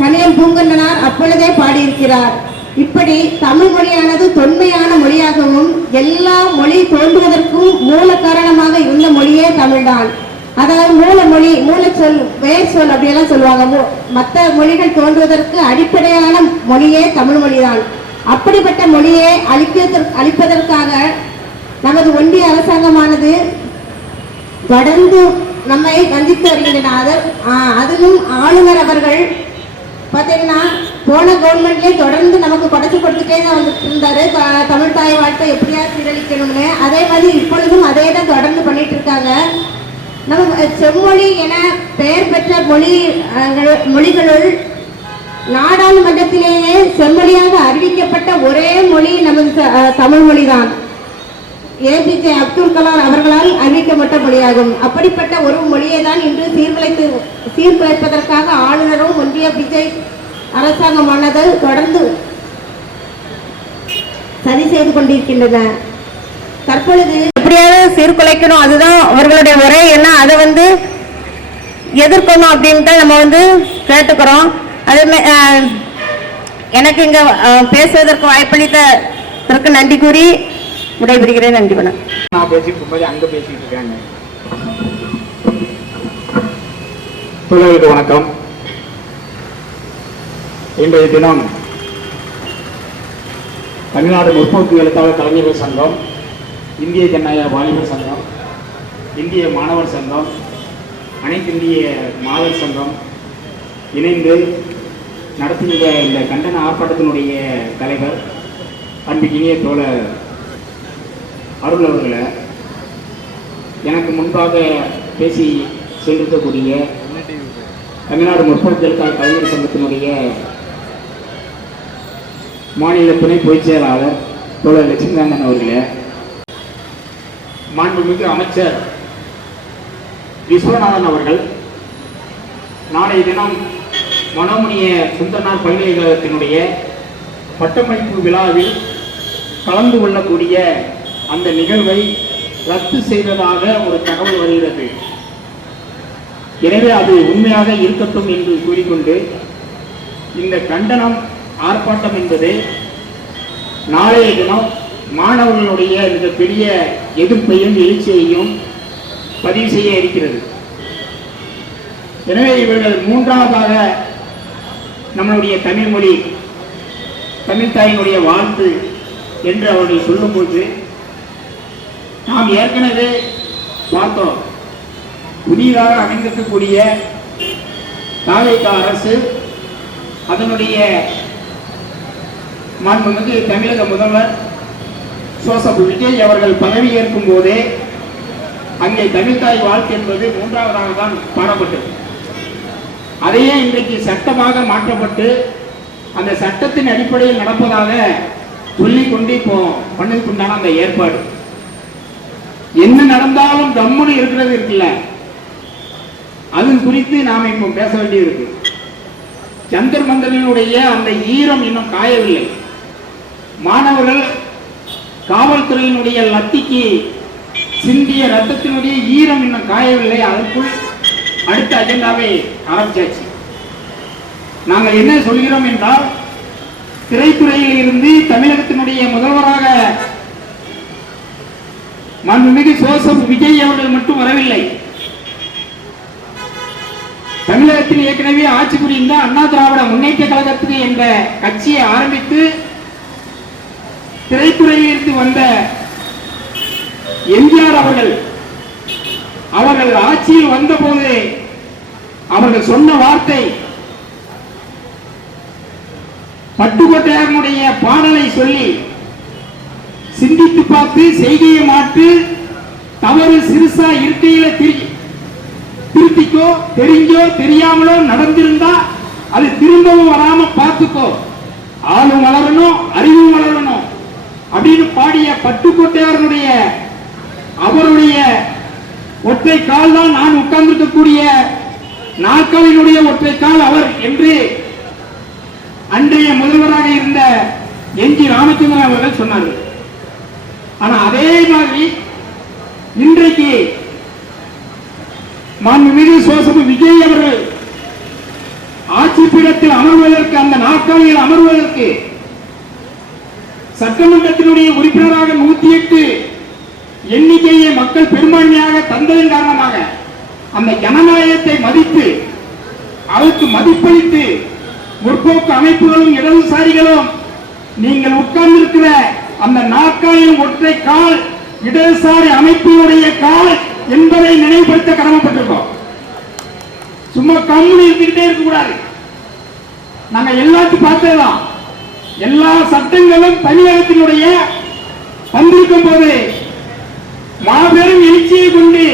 கணியன் பூங்கண்ணனார் அப்பொழுதே பாடியிருக்கிறார். இப்படி தமிழ் மொழியானது தொன்மையான மொழியாகவும் எல்லா மொழி தோன்றுவதற்கும் மூல காரணமாக இருந்த மொழியே தமிழ்தான். அதாவது மூல மொழி, மூலச்சொல், வேர் சொல் அப்படியெல்லாம் சொல்லுவாங்க. மற்ற மொழிகள் தோன்றுவதற்கு அடிப்படையான மொழியே தமிழ் மொழிதான். அப்படிப்பட்ட மொழியை அழிப்பதற்காக நமது ஒன்றிய அரசாங்கமானது தொடர்ந்து நம்மை வஞ்சித்து வருகின்றனர். அதிலும் ஆளுநர் அவர்கள் பார்த்தீங்கன்னா போன கவர்மெண்ட்லேயே தொடர்ந்து நமக்கு குறைச்சி கொடுத்துட்டே தான் வந்துட்டு இருந்தாரு. தமிழ் தாய் வாழ்க்கை எப்படியா சீரழிக்கணும்னு, அதே மாதிரி இப்பொழுதும் அதே தான் தொடர்ந்து பண்ணிட்டு இருக்காங்க. நம்ம செம்மொழி என பெயர் பெற்ற மொழிகளுள் நாடாளுமன்றத்திலேயே செம்மொழியாக அறிவிக்கப்பட்ட ஒரே மொழி நமது தமிழ் மொழிதான். APJ அப்துல் கலாம் அவர்களால் அறிவிக்கப்பட்ட மொழியாகும். அப்படிப்பட்ட ஒரு மொழியை தான் இன்று சீர்குலைப்பதற்காக ஆளுநரும் ஒன்றிய பிஜேபி அரசாங்கமானது தொடர்ந்து சதி செய்து கொண்டிருக்கின்றன. தற்பொழுது எப்படியாவது சீர்குலைக்கணும், அதுதான் அவர்களுடைய ஒரே எண்ணம். அதை எதிர்க்கணும் அப்படின்னு தான் நம்ம கேட்டுக்கிறோம். அதே எனக்கு இங்க பேசுவதற்கு வாய்ப்பளித்ததற்கு நன்றி கூறி விடைபெறுகிறேன். நன்றி. வணக்கம். நான் பேசிட்டு இருக்கும்போது அங்க பேசிட்டு இருக்காங்க. தோழர்களுக்கு வணக்கம். இன்றைய தினம் தமிழ்நாடு முற்போக்கு எழுத்தாளர் கலைஞர்கள் சங்கம், இந்திய ஜனநாயக வாலிபர் சங்கம், இந்திய மாணவர் சங்கம், அனைத்து இந்திய மாதர் சங்கம் இணைந்து நடத்துகின்ற இந்த கண்டன ஆர்ப்பாட்டத்தினுடைய தலைவர் அன்பிற்கினிய தோழர் அருள் அவர்களை, எனக்கு முன்பாக பேசி சென்றிருக்கக்கூடிய தமிழ்நாடு முற்போக்கு எழுத்தாளர் கலைஞர் சங்கத்தினுடைய மாநில துணை பொதுச் செயலாளர் தோழர் லட்சுமிகாந்தன் அவர்களே, மாண்புமிகு அமைச்சர் விஸ்வநாதன் அவர்கள், நாளைய தினம் மனோமணிய சுந்தரனார் பல்கலைக்கழகத்தினுடைய பட்டமளிப்பு விழாவில் கலந்து கொள்ளக்கூடிய அந்த நிகழ்வை ரத்து செய்ததாக ஒரு தகவல் வருகிறது. எனவே அது உண்மையாக இருக்கட்டும் என்று கூறிக்கொண்டு, இந்த கண்டனம் ஆர்ப்பாட்டம் என்பது நாளைய தினம் மாணவர்களுடைய மிகப்பெரிய எதிர்ப்பையும் எழுச்சியையும் பதிவு செய்ய இருக்கிறது. எனவே இவர்கள் மூன்றாவதாக நம்மளுடைய தமிழ் மொழி, தமிழ் தாயினுடைய வாழ்த்து என்று அவர்கள் சொல்லும்போது, நாம் ஏற்கனவே பார்த்தோம், புதிதாக அமைந்திருக்கக்கூடிய தாவேகா அரசு அதனுடைய மாண்புமிகு தமிழக முதல்வர் ஜோசப் விஜய் அவர்கள் பதவியேற்கும் போதே அங்கே தமிழ்தாய் வாழ்த்து என்பது மூன்றாவதாக தான் பாடப்பட்டது. அதையே இன்றைக்கு சட்டமாக மாற்றப்பட்டு அந்த சட்டத்தின் அடிப்படையில் நடப்பதாக சொல்லிக்கொண்டு இப்போ பண்ணதுக்குண்டான அந்த ஏற்பாடு என்ன நடந்தாலும் தம்முன்னு இருக்கிறது இருக்குல்ல, அது குறித்து நாம் இப்போ பேச வேண்டியிருக்கு. ஜந்தர் மந்தரினுடைய அந்த ஈரம் இன்னும் காயவில்லை. மாணவர்கள் காவல்துறையினுடைய லத்திக்கு சிந்திய ரத்தத்தினுடைய ஈரம் இன்னும் காயவில்லை. அதற்குள் அடுத்த அஜெண்டாவை ஆரம்பிச்சாச்சு. நாங்கள் என்ன சொல்கிறோம் என்றால், திரைத்துறையில் இருந்து தமிழகத்தினுடைய முதல்வராக மாண்புமிகு ஜோசப் விஜய் அவர்கள் மட்டும் வரவில்லை. தமிழகத்தில் ஏற்கனவே ஆட்சி புரிந்த அண்ணா திராவிட முன்னேற்ற கழகத்துக்கு என்ற கட்சியை ஆரம்பித்து திரைத்துறையில் இருந்து வந்த எம்ஜிஆர் அவர்கள் ஆட்சியில் வந்தபோது அவர்கள் சொன்ன வார்த்தை, பட்டுக்கோட்டையாரனுடைய பாடலை சொல்லி சிந்தித்து பார்த்து செய்கையை மாற்று, தவறு சிறுசா இருக்கையில திருத்திக்கோ, தெரிஞ்சோ தெரியாமலோ நடந்திருந்தா அது திரும்பவும் வராம பார்த்துக்கோ, ஆளும் வளரணும் அறிவும் வளரணும் அப்படின்னு பாடிய பட்டுக்கோட்டையாரனுடைய அவருடைய ஒற்றை கால் தான் நான் உட்கார்ந்திருக்கக்கூடிய நாற்காலினுடைய ஒற்றை கால் அவர் என்று அன்றைய முதல்வராக இருந்த என்.ஜி. ராமச்சந்திரன் அவர்கள் சொன்னார்கள். ஆனா அதே மாதிரி இன்றைக்கு மாண்புமிகு சோசபு விஜய் அவர்கள் ஆட்சி பீடத்தில் அமர்வதற்கு, அந்த நாற்காலியில் அமர்வதற்கு சட்டமன்றத்தினுடைய உறுப்பினராக 108 எண்ணிக்கையை மக்கள் பெரும்பான்மையாக தந்ததன் காரணமாக அந்த ஜனநாயகத்தை மதித்து அதற்கு மதிப்பளித்து முற்போக்கு அமைப்புகளும் இடதுசாரிகளும் நீங்கள் உட்கார்ந்திருக்கிற அந்த நாற்காலியின் ஒற்றை கால் இடதுசாரி அமைப்பினுடைய கால் என்பதை நினைவுபடுத்த கடமைப்பட்டிருக்கோம். சும்மா கம்முனு இருந்துகிட்டே இருக்க கூடாது. நாங்க எல்லாத்தையும் பார்த்ததுதான். எல்லா சட்டங்களும் தமிழகத்தினுடைய வந்திருக்கும் போது மாபெரும் எழுச்சியை கொண்டு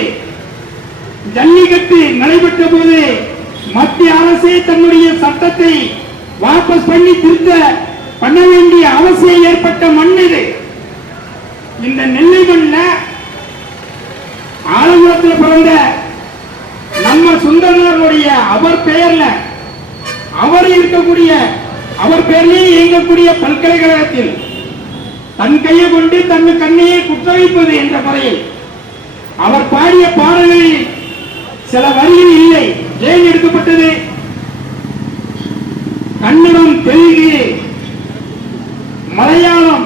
ஜல்லிக்கட்டு நடைபெற்ற போது மத்திய அரசே தன்னுடைய சட்டத்தை வாபஸ் பண்ணி திருத்த பண்ண வேண்டிய அவசியம் ஏற்பட்ட மண் இது. இந்த நெல்லை மண்ணில் ஆலங்குளத்தில் பிறந்த நம்ம சுந்தரனுடைய அவர் பெயர்ல அவர் இருக்கக்கூடிய அவர் பெயரிலே இயங்கக்கூடிய பல்கலைக்கழகத்தில் தன் கையை கொண்டு தன் கண்ணையை குற்ற வைப்பது என்ற முறையில் அவர் பாடிய பாடல்களில் சில வரிகள் இல்லை. ஏன் எடுக்கப்பட்டது? கன்னடம், தெலுங்கு, மலையாளம்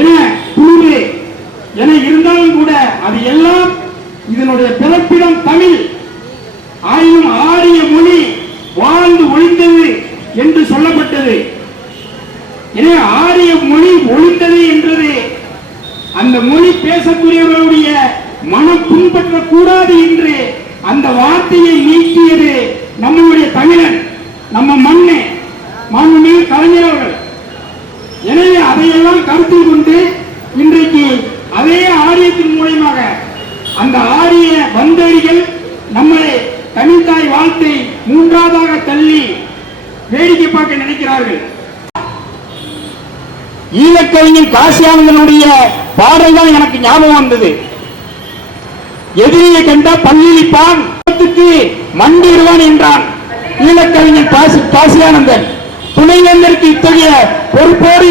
என துளு என இருந்தாலும் கூட அது எல்லாம் இதனுடைய பிறப்பிடம் தமிழ். ஆயினும் ஆரிய மொழி வாழ்ந்து ஒழிந்தது என்று சொல்லப்பட்டது. எனவே ஆரிய மொழி ஒழிந்தது என்றது அந்த மொழி பேசக்கூடியவர்களுடைய மனம் புண்பற்றக் கூடாது என்று அந்த வார்த்தையை நீக்கியது நம்முடைய தமிழன், நம்ம மண்ணு, மாண்புமிகு கலைஞர்கள். எனவே அதையெல்லாம் கருத்தில் கொண்டு இன்றைக்கு அதே ஆரியத்தின் மூலமாக அந்த ஆரிய வந்தேரிகள் நம்மளை தமிழ்தாய் வாழ்த்தை மூன்றாவதாக தள்ளி வேடிக்கை பார்க்க நினைக்கிறார்கள். ஈழக்கவிஞன் காசியானந்தனுடைய பாடல் தான் எனக்கு ஞாபகம் வந்தது. எதிரியை கண்ட பல்லிப்பான் மண்டிடுவான் என்றான் ஈழக்கவிஞன் காசியானந்தன். துணைவேந்தருக்கு இத்தகைய பொறுப்போடு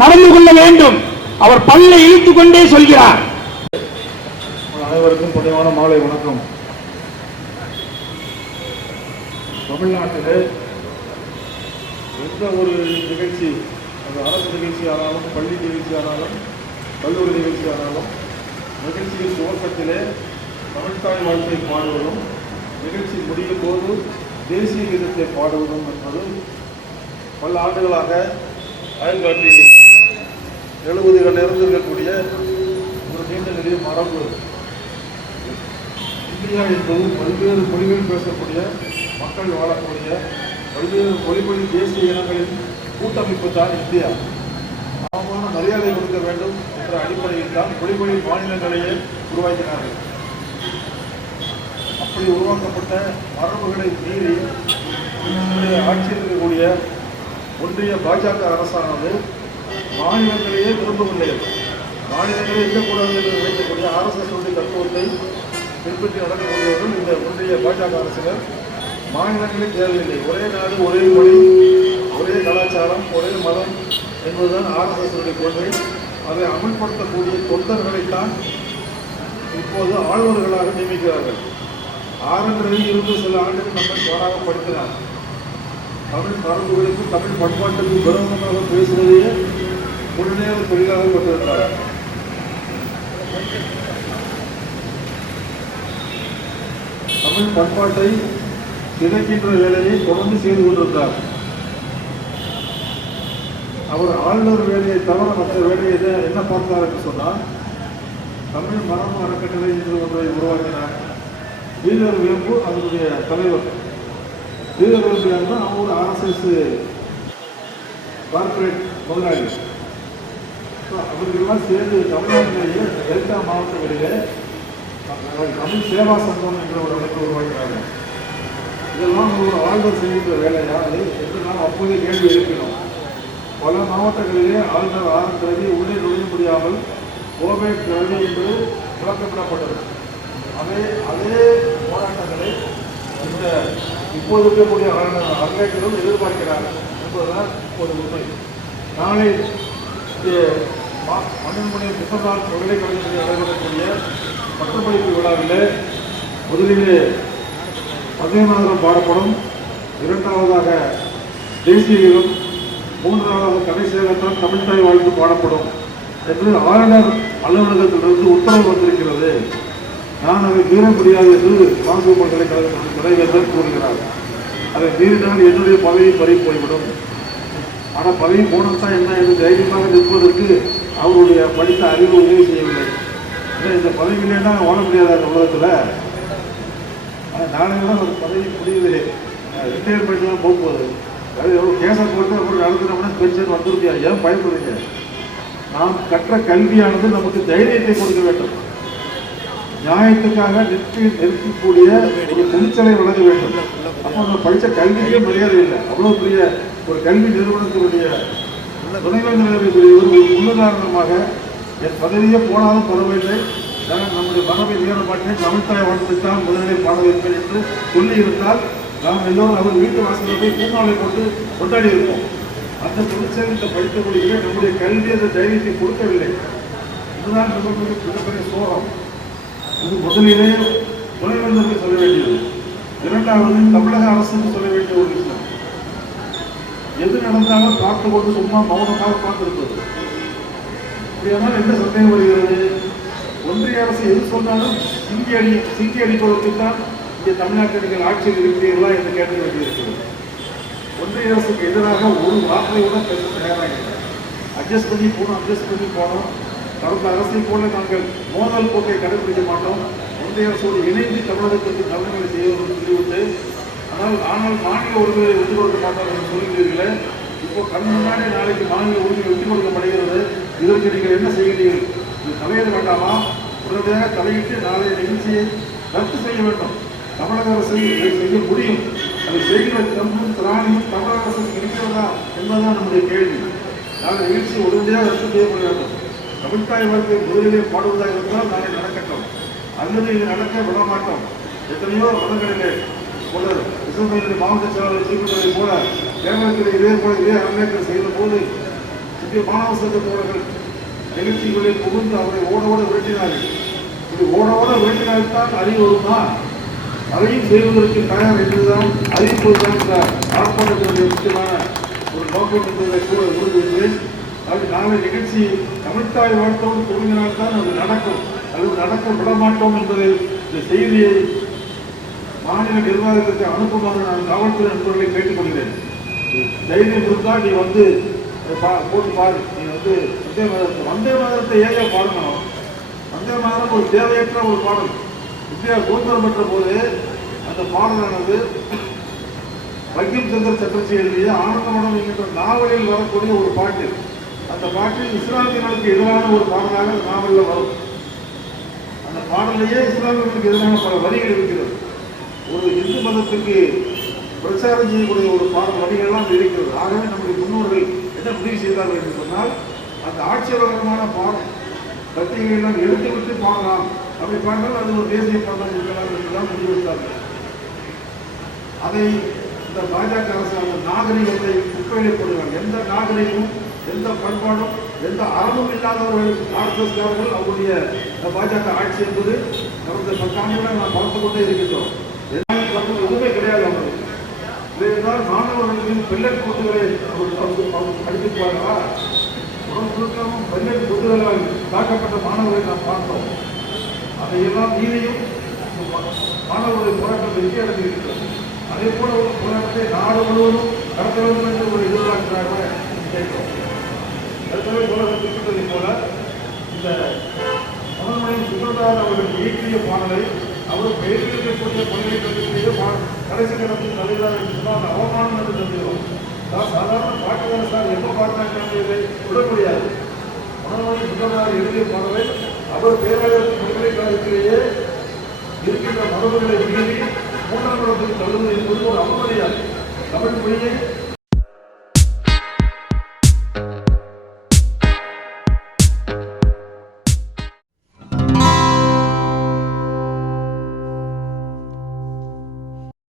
நடந்து கொள்ள வேண்டும். அவர் பல்லை இழுத்துக் கொண்டே சொல்கிறார். அனைவருக்கும் பணிவான மாலை வணக்கம். தமிழ்நாட்டிலே எந்த ஒரு நிகழ்ச்சி, அது அரசு நிகழ்ச்சி ஆனாலும், பள்ளி நிகழ்ச்சி ஆனாலும், கல்லூரி நிகழ்ச்சி ஆனாலும், நிகழ்ச்சியின் துவக்கத்திலே தமிழ்தாய் வாழ்த்தை பாடுவதும், நிகழ்ச்சி முடியும் போது தேசிய கீதத்தை பாடுவதும் என்பது பல ஆண்டுகளாக 1970களிலிருந்து இருக்கக்கூடிய ஒரு நீண்ட நெடிய மரபு. இந்தியா என்பது பல்வேறு மொழிகள் பேசக்கூடிய மக்கள் வாழக்கூடிய பல்வேறு மொழிமொழி தேசிய இனங்களின் கூட்டமைப்பு தான் இந்தியா. சமமான மரியாதை கொடுக்க வேண்டும் என்ற அடிப்படையில் தான் மொழிமொழி மாநிலங்களையே உருவாக்கினார்கள். அப்படி உருவாக்கப்பட்ட மரபுகளை மீறி ஆட்சியில் இருக்கக்கூடிய ஒன்றிய பாஜக அரசானது மாநிலங்களையே விரும்பவில்லை. மாநிலங்களே இருக்கக்கூடாது என்று நினைக்கக்கூடிய RSS தத்துவத்தை பின்பற்றி நடக்கக்கூடியவர்கள் இந்த ஒன்றிய பாஜக அரசினர் மாநிலங்களே தேவையில்லை, ஒரே நாடு, ஒரே மொழி, ஒரே கலாச்சாரம், ஒரே மதம் என்பதுதான் RSS கொள்கை. அதை அமல்படுத்தக்கூடிய தொண்டர்களைத்தான் இப்போது ஆளுநர்களாக நியமிக்கிறார்கள். ஆரம்பில் இருந்து சில ஆண்டுகள் நம்மை பாடாக படுத்தினார். தமிழ் மரபுகளுக்கு, தமிழ் பண்பாட்டுக்கு விரோதமாக பேசுவதையே முழுநேர தொழிலாக கொண்டிருந்தார். தமிழ் பண்பாட்டை சிதைக்கின்ற வேலையை தொடர்ந்து செய்து கொண்டிருந்தார். அவர் ஆளுநர் வேலையை தவிர மற்ற வேலையை என்ன பார்த்தார் என்று சொன்னால், தமிழ் மரபு அறக்கட்டளை என்று ஒன்றை உருவாக்கினார். வீரர் வேம்பு அதனுடைய தலைவர். ஸ்ரீதர் தான் அவங்க ஒரு RSS கார்பரேட் முதலாளி. அவர்களெல்லாம் சேர்ந்து தமிழ்நாட்டிலேயே டெல்டா மாவட்டங்களிலே தமிழ் சேவா சங்கம் என்ற ஒரு அமைப்பை உருவாக்கிறாங்க. இதெல்லாம் ஒரு ஆளுநர் செய்கின்ற வேலையா அது என்று நாம் அப்போதே கேள்வி எழுப்பினோம். பல மாவட்டங்களிலே ஆளுநர் ஆர் ரவி உள்ளே நுழைய முடியாமல் கோபேக் ரவி என்று விளக்கப்படப்பட்டது. அதே போராட்டங்களை இந்த இப்போது இருக்கக்கூடிய அங்கேற்றரும் எதிர்பார்க்கிறார்கள் என்பதுதான் ஒரு உண்மை. நாளை மன்னன்மணி முத்தநாள் பல்கலைக்கழகத்தில் நடைபெறக்கூடிய பட்டப்படிப்பு விழாவிலே முதலிலே வந்தே மாதரம் பாடப்படும், இரண்டாவதாக தேசிய கீதம், மூன்றாவது கடைசியாகத்தான் தமிழ்தாய் வாழ்த்து பாடப்படும் என்று ஆளுநர் அலுவலகத்திலிருந்து உத்தரவு வந்திருக்கிறது. நான் அதை மீற முடியாது என்று காங்கிரஸ் பல்கலைக்கழகத்தின் தலைவர்கள் கூறுகிறார். அதை மீறினால் என்னுடைய பதவி பறி போய்விடும். ஆனால் பதவி போனதான் என்ன என்று தைரியமாக நிற்பதற்கு அவருடைய படித்த அறிவு உதவி செய்யவில்லை. இந்த பதவியிலேன்னா வாழ முடியாத அந்த உலகத்தில். ஆனால் நாளைக்கு ஒரு பதவி முடியவில்லை, ரிட்டையர்மெண்ட் தான் போகும்போது அது எவ்வளோ கேஸை போட்டு அப்புறம் நடத்தினோம்னா பென்ஷன் வந்துருக்கியா? ஏன் பயப்படுறீங்க? நாம் கற்ற கல்வியானது நமக்கு தைரியத்தை கொடுக்க வேண்டும். நியாயத்துக்காக நிற்கக்கூடிய ஒரு துணிச்சலை வழங்க வேண்டும். அப்போ நம்ம படித்த கல்விக்கே மரியாதை இல்லை. அவ்வளோ பெரிய ஒரு கல்வி நிறுவனத்தினுடைய துணைவேந்தர் ஒரு முன்னுதாரணமாக என் பதவியே போனாலும் பரவாயில்லை, நான் நம்முடைய மரபை மீற மாட்டேன், தமிழ்தாய் வாழ்த்துத்தான் முதலிலே பாட வைப்பேன் என்று சொல்லி இருந்தால் நாம் எல்லோரும் அவர் வீட்டு வாசலில் போய் பூமாலை போட்டு கொண்டாடி இருப்போம். அந்த துணிச்சல் இந்த படித்தபடியே நம்முடைய கல்வி அந்த தைரியத்தை கொடுக்கவில்லை. இதுதான் நமக்கு மிகப்பெரிய சோகம். இது முதலிலே துணைவேந்தருக்கு சொல்ல வேண்டியது. இரண்டாவது தமிழக அரசுக்கு சொல்ல வேண்டிய ஒரு விஷயம். எது நடந்தாலும் பார்த்து கொண்டு சும்மா மௌனமாக பார்த்திருப்பது. இப்படியானால் என்ன சந்தேகம் வருகிறது? ஒன்றிய அரசு எது சொன்னாலும் சிங்கி அடிப்பதற்கு தான் இங்கே தமிழ்நாட்டில் நீங்கள் ஆட்சியில் இருக்கிறீர்களா என்று கேட்க வேண்டியிருக்கிறது. ஒன்றிய அரசுக்கு எதிராக ஒரு வார்த்தை கூட பேச தயாராக இல்லை. அட்ஜஸ்ட் பண்ணி போனோம். கடந்த அரசை போல நாங்கள் மோதல் போக்கை கடைபிடிக்க மாட்டோம். ஒன்றிய அரசோடு இணைந்து தமிழகத்திற்கு நலன்களை செய்வதற்கு சொல்லிவிட்டு ஆனால் மாநில உரிமையை விட்டு கொடுக்க மாட்டோம் என்று சொல்கிறீர்களே. இப்போ கண் முன்னாடி நாளைக்கு மாநில உரிமை விட்டு கொடுக்கப்படுகிறது. இதற்கு நீங்கள் என்ன செய்கிறீர்கள்? இது தலையிட வேண்டாமா? உடனடியாக தலையிட்டு நாளைய நிகழ்ச்சியை ரத்து செய்ய வேண்டும். தமிழக அரசு இதை செய்ய முடியும். அதை செய்கிற தம்பும் திராணியும் தமிழக அரசுக்கு இருக்கிறதா என்பதுதான் நம்முடைய கேள்வி. நாளை நிகழ்ச்சி உடனடியாக ரத்து செய்யப்பட வேண்டும். தமிழ்தாய் வாழ்க்கை முதலிலே பாடுவதாக இருந்தால் நாளை நடக்கட்டும், அல்லது இது நடக்க விட மாட்டோம். எத்தனையோ மதங்களிலே போல விசுவ மாவட்ட செயலாளர் சீக்கிரத்தை போல கேரளத்தில் இதே போல இதே அரங்கேற்றம் செய்த போது இந்திய மாணவ சங்க தோழர்கள் நிகழ்ச்சிகளில் புகுந்து அவரை ஓட விரட்டினார்கள். இது ஓட விரட்டினால்தான் அறிவு வருமா? அதையும் செய்வதற்கு தயார் என்றுதான் அறிவிப்பதுதான் இந்த ஆர்ப்பாட்டத்தினுடைய முக்கியமான ஒரு நோக்கம் என்பதை கூட உறுதியிருந்தேன். அது நாளை நிகழ்ச்சி தமிழ்தாய் வாழ்த்தோடு துவங்கினால்தான் அது நடக்கும், அல்லது நடக்க விட மாட்டோம் என்பதை இந்த செய்தியை மாநில நிர்வாகத்திற்கு அனுப்புமாறு நான் காவல்துறை நண்பர்களை கேட்டுக்கொள்கிறேன். தைரியம் இருந்தால் நீ வந்து போட்டு பாரு. நீ வந்து வந்தே மாதரத்தை ஏக பாடணும். வந்தே மாதரம் ஒரு தேவையற்ற ஒரு பாடல். இந்தியா சுதந்திரம் பெற்ற போது அந்த பாடலானது பங்கிம் சந்திர சட்டர்ஜி எழுதிய ஆனந்தமடம் என்கின்ற நாவலில் வரக்கூடிய ஒரு பாட்டு. அந்த பாட்டில் இஸ்லாமியர்களுக்கு எதிரான ஒரு பாடலாக நாவலில் வரும். அந்த பாடலையே இஸ்லாமியர்களுக்கு எதிரான பல வரிகள் இருக்கிறது. ஒரு இந்து மதத்திற்கு பிரச்சாரம் செய்யக்கூடிய ஒரு பாடல் வரிகள்லாம் இருக்கிறது. ஆகவே நம்முடைய முன்னோர்கள் என்ன முடிவு செய்தார்கள் என்று சொன்னால், அந்த ஆட்சியாளர்களான பாடம் பத்திரிகைகள் எடுத்துவிட்டு பாடலாம். அப்படி பாடல் அது ஒரு தேசிய பாடம் இருக்கலாம் என்றுதான் முடிவெடுத்தார்கள். அதை இந்த பாஜக அரசு அந்த நாகரிகத்தை குப்பையிலே போடுவாங்க. எந்த நாகரிகமும் எந்த பண்பாடும் எந்த அறமும் இல்லாதவர்கள் ஆர்எஸ்எஸ்காரர்கள் அவருடைய பாஜக ஆட்சி என்பது கடந்த 10 ஆண்டுகளை நாம் பார்த்து கொண்டே இருக்கின்றோம். எதுவுமே கிடையாது. அவர்கள் இருந்தால் மாணவர்களின் பெல்லட் கூட்டுகளை படித்திருப்பார்களா? உடம்பும் பெல்லட் கூட்டுகளால் தாக்கப்பட்ட மாணவர்களை நாம் பார்த்தோம். அதையெல்லாம் மீறியும் மாணவர்களுடைய போராட்டம் வெற்றி அடைந்திருக்கிறது. அதே போல ஒரு போராட்டத்தை நாடு முழுவதும் நடத்த வேண்டும் என்று ஒரு எதிர்பார்க்கிறார்கள் கேட்கிறோம். ஏற்கனவே குறிப்பிட்டதை போல இந்த மனோன்மணி சுந்தரதாஸ் அவர்கள் இயற்றிய பாடலை அவர் பெயரில் இருக்கக்கூடிய பல்கலைக்கழகத்திலேயே கடைசி கட்டத்தில் தலைவராக சொன்னால் அந்த அவமானம் என்று தந்துடும். நான் சாதாரண பாட்டுதான சார், எப்போ பாடினாங்க விட முடியாது. மனோமணி சுந்தரனார் எழுதிய பாடலை அவர் பேராயத்தின் பல்கலைக்கழகத்திலேயே இருக்கின்ற மரபுகளை மீறி மூன்றாம் இடத்தில் தள்ளுவது என்பது ஒரு அவமரியாதை. தமிழ் மொழியை